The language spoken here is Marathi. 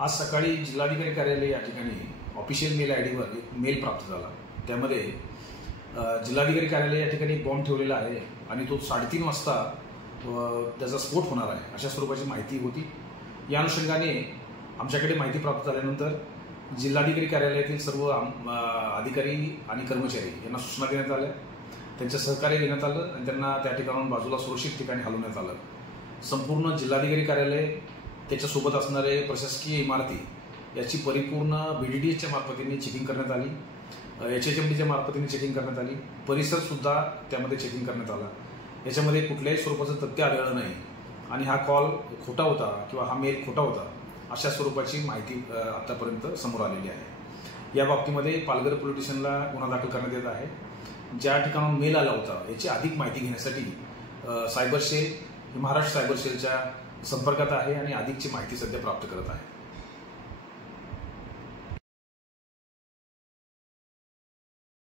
आज सकाळी जिल्हाधिकारी कार्यालय या ठिकाणी ऑफिशियल मेल आयडीवर एक मेल प्राप्त झाला। त्यामध्ये जिल्हाधिकारी कार्यालय या ठिकाणी बॉम्ब ठेवलेला आहे आणि तो 3:30 वाजता त्याचा स्फोट होणार आहे अशा स्वरूपाची माहिती होती। या अनुषंगाने आमच्याकडे माहिती प्राप्त झाल्यानंतर जिल्हाधिकारी कार्यालयातील सर्व अधिकारी आणि कर्मचारी यांना सूचना देण्यात आल्या, त्यांचे सहकार्य देण्यात आलं आणि त्यांना त्या ठिकाणाहून बाजूला सुरक्षित ठिकाणी हलवण्यात आलं। संपूर्ण जिल्हाधिकारी कार्यालय, त्याच्यासोबत असणारे प्रशासकीय इमारती याची परिपूर्ण BDDSच्या मार्फतीने चेकिंग करण्यात आली, HHMDच्या मार्फतीने चेकिंग करण्यात आली, परिसर सुद्धा त्यामध्ये चेकिंग करण्यात आला। याच्यामध्ये कुठल्याही स्वरूपाचं तथ्य आढळलं नाही आणि हा कॉल खोटा होता किंवा हा मेल खोटा होता अशा स्वरूपाची माहिती आतापर्यंत समोर आलेली आहे। या बाबतीमध्ये पालघर पोलीस स्टेशनला गुन्हा दाखल करण्यात येत आहे। ज्या ठिकाणाहून मेल आला होता याची अधिक माहिती घेण्यासाठी सायबर सेल महाराष्ट्र सायबर सेलच्या संपर्कात आहे आणि अधिकची माहिती सध्या प्राप्त करत आहे।